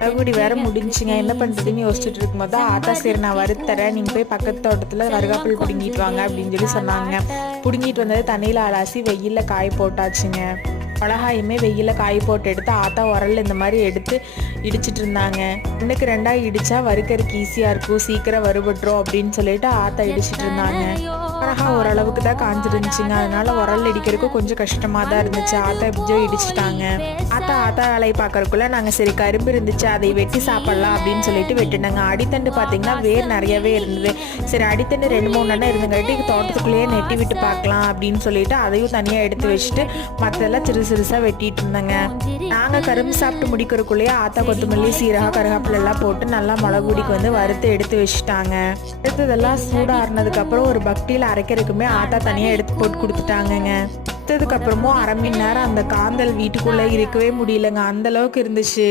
மறுபடி வேற முடிஞ்சுங்க. என்ன பண்ணுறதுன்னு யோசிச்சுட்டு இருக்கும்போது ஆத்தா சரி நான் வறுத்தரேன், நீங்கள் போய் பக்கத்து தோட்டத்தில் கருகாப்பில் பிடுங்கிட்டு வாங்க அப்படின்னு சொல்லி சொன்னாங்க. பிடுங்கிட்டு வந்தது தண்ணியில் அலசி வெயிலில் காய போட்டாச்சுங்க. மிளகாயுமே வெயிலில் காய போட்டு எடுத்து ஆத்தா உரல் இந்த மாதிரி எடுத்து இடிச்சிட்டு இருந்தாங்க. 1க்கு 2 இடித்தா வறுக்கறதுக்கு ஈஸியாக இருக்கும், சீக்கிரம் வறுபட்டுரும் அப்படின்னு சொல்லிட்டு ஆத்தா இடிச்சிட்டு இருந்தாங்க. மிளகா ஓரளவுக்கு தான் காஞ்சிருந்துச்சுங்க, அதனால உரல் இடிக்கிறதுக்கு கொஞ்சம் கஷ்டமாக தான் இருந்துச்சு. ஆத்தா எப்படியோ இடிச்சிட்டாங்க. ஆத்தா வேலையை பார்க்கறதுக்குள்ள நாங்கள் சரி கரும்பு இருந்துச்சு அதை வெட்டி சாப்பிட்லாம் அப்படின்னு சொல்லிட்டு வெட்டினாங்க. அடித்தண்டு பார்த்தீங்கன்னா வேர் நிறையவே இருந்தது. சரி அடித்தண்டு 2-3 எண்ணம் இருந்துங்காட்டி தோட்டத்துக்குள்ளேயே நெட்டி விட்டு பார்க்கலாம் அப்படின்னு சொல்லிட்டு அதையும் தனியாக எடுத்து வச்சுட்டு மற்றெல்லாம் சிறுசாக வெட்டிட்டு இருந்தாங்க. நாங்கள் கரும்பு சாப்பிட்டு முடிக்கிறதுக்குள்ளேயே ஆத்தா கொத்தமல்லி சீரகம் கருகாப்பில் எல்லாம் போட்டு நல்லா மிளகுடிக்கு வந்து வறுத்து எடுத்து வச்சுட்டாங்க. எடுத்ததெல்லாம் சூடாறினதுக்கப்புறம் ஒரு பக்தியில் அரைக்கிறதுக்குமே ஆத்தா தனியாக எடுத்து போட்டு கொடுத்துட்டாங்கங்க. எடுத்ததுக்கப்புறமும் 1/2 மணி நேரம் அந்த காந்தல் வீட்டுக்குள்ளே இருக்கவே முடியலங்க, அந்த அளவுக்கு இருந்துச்சு.